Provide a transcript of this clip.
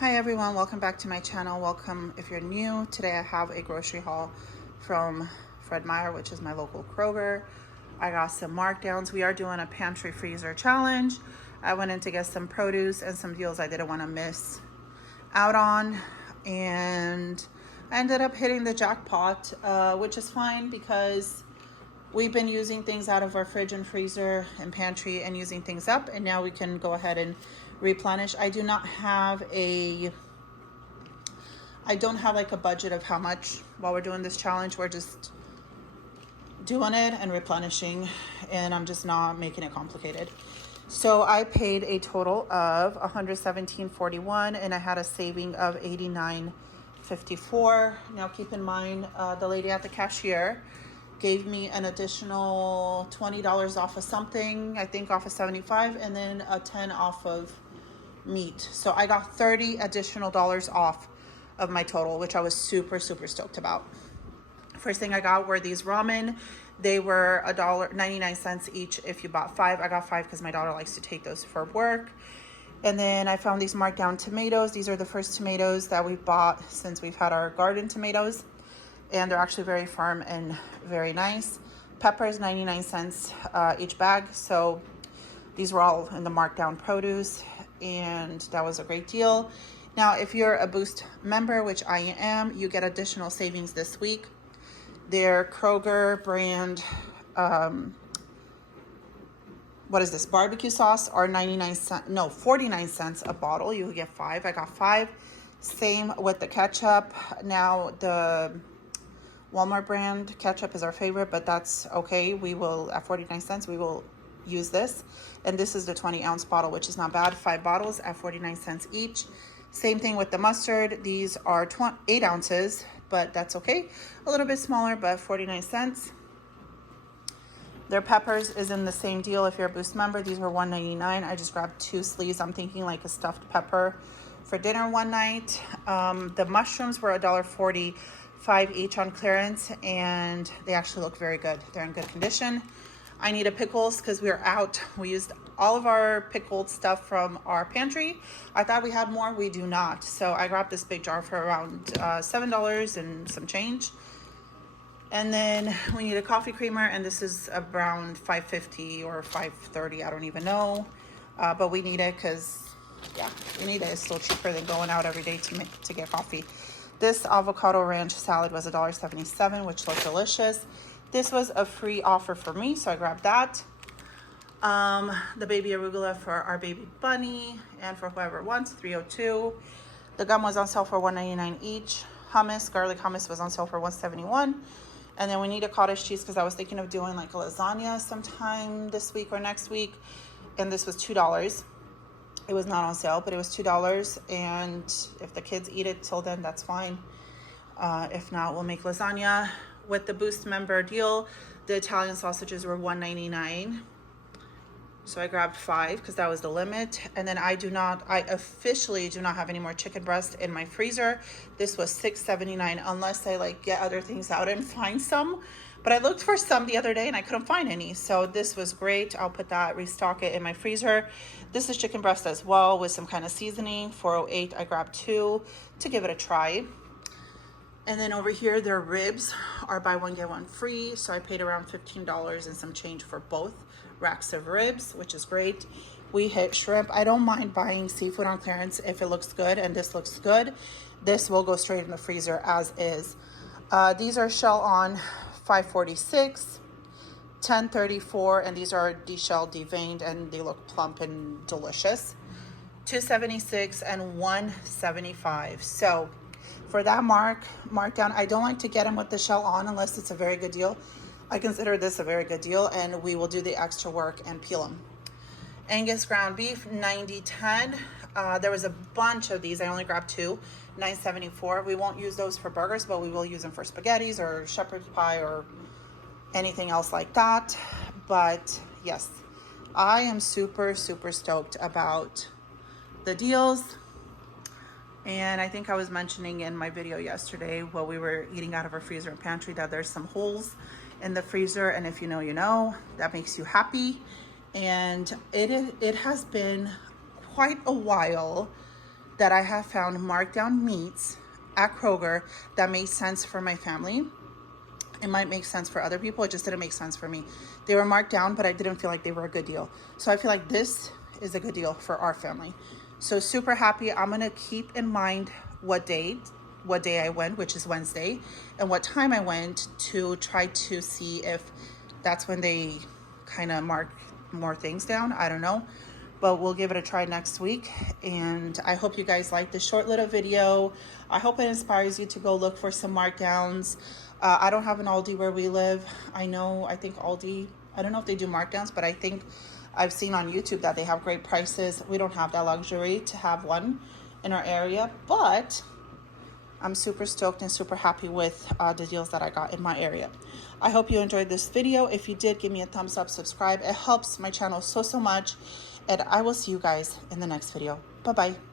Hi everyone, welcome back to my channel. Welcome if you're new. Today I have a grocery haul from Meyer, which is my local Kroger. I got some markdowns. We are doing a pantry freezer challenge. I went in to get some produce and some deals I didn't want to miss out on, and I ended up hitting the jackpot, which is fine because we've been using things out of our fridge and freezer and pantry and using things up, and now we can go ahead and replenish. I don't have like a budget of how much while we're doing this challenge. We're just doing it and replenishing, and I'm just not making it complicated. So I paid a total of $117.41 and I had a saving of $89.54. Now keep in mind, the lady at the cashier gave me an additional $20 off of something, I think off of 75, and then a 10 off of meat. So I got $30 additional off of my total, which I was super stoked about. First thing I got were these ramen. They were $1.99 each if you bought 5. I got 5 because my daughter likes to take those for work. And then I found these marked down tomatoes. These are the first tomatoes that we've bought since we've had our garden tomatoes, and they're actually very firm and very nice. Peppers, 99 cents each bag. So these were all in the markdown produce, and that was a great deal. Now, if you're a Boost member, which I am, you get additional savings this week. Their Kroger brand, what is this, barbecue sauce are 49 cents a bottle. You get 5. I got 5. Same with the ketchup. Now, the Walmart brand ketchup is our favorite, but that's okay. We will, at 49 cents, we will use this. And this is the 20-ounce bottle, which is not bad. 5 bottles at 49 cents each. Same thing with the mustard. These are 8 ounces, but that's okay. A little bit smaller, but 49 cents. Their peppers is in the same deal if you're a Boost member. These were $1.99. I just grabbed 2 sleeves. I'm thinking like a stuffed pepper for dinner one night. The mushrooms were $1.45 each on clearance, and they actually look very good. They're in good condition. I needed pickles because we were out. We used all of our pickled stuff from our pantry. I thought we had more. We do not. So I grabbed this big jar for around $7 and some change. And then we need a coffee creamer, and this is around $5.50 or $5.30. I don't even know. But we need it because, yeah, we need it. It's still cheaper than going out every day to get coffee. This avocado ranch salad was $1.77, which looked delicious. This was a free offer for me, so I grabbed that. The baby arugula for our baby bunny and for whoever wants, $3.02. The gum was on sale for $1.99 each. Hummus, garlic hummus was on sale for $1.71. And then we need a cottage cheese because I was thinking of doing like a lasagna sometime this week or next week. And this was $2. It was not on sale, but it was $2. And if the kids eat it till then, that's fine. If not, we'll make lasagna. With the Boost member deal, the Italian sausages were $1.99. So I grabbed 5 because that was the limit. And then I officially do not have any more chicken breast in my freezer. This was $6.79 unless I like get other things out and find some. But I looked for some the other day and I couldn't find any. So this was great. I'll put that, restock it in my freezer. This is chicken breast as well with some kind of seasoning, $4.08. I grabbed 2 to give it a try. And then over here, their ribs are buy one, get one free. So I paid around $15 and some change for both racks of ribs, which is great. We hit shrimp. I don't mind buying seafood on clearance if it looks good, and this looks good. This will go straight in the freezer as is. These are shell on, $5.46, $10.34, and these are deshelled, deveined, and they look plump and delicious. $2.76 and $1.75. So for that markdown, I don't like to get them with the shell on unless it's a very good deal. I consider this a very good deal, and we will do the extra work and peel them. Angus ground beef, 90.10. There was a bunch of these. I only grabbed 2, $9.74. We won't use those for burgers, but we will use them for spaghettis or shepherd's pie or anything else like that. But yes, I am super stoked about the deals. And I think I was mentioning in my video yesterday while we were eating out of our freezer and pantry that there's some holes in the freezer, and if you know, you know. That makes you happy. And it has been quite a while that I have found markdown meats at Kroger that made sense for my family. It might make sense for other people. It just didn't make sense for me. They were marked down, but I didn't feel like they were a good deal. So I feel like this is a good deal for our family. So super happy. I'm gonna keep in mind what day I went, which is Wednesday, and what time I went, to try to see if that's when they kind of mark more things down. I don't know, but we'll give it a try next week. And I hope you guys like this short little video. I hope it inspires you to go look for some markdowns. I don't have an Aldi where we live. I think Aldi, I don't know if they do markdowns, but I think I've seen on YouTube that they have great prices. We don't have that luxury to have one in our area, but I'm super stoked and super happy with the deals that I got in my area. I hope you enjoyed this video. If you did, give me a thumbs up, subscribe. It helps my channel so much. And I will see you guys in the next video. Bye-bye.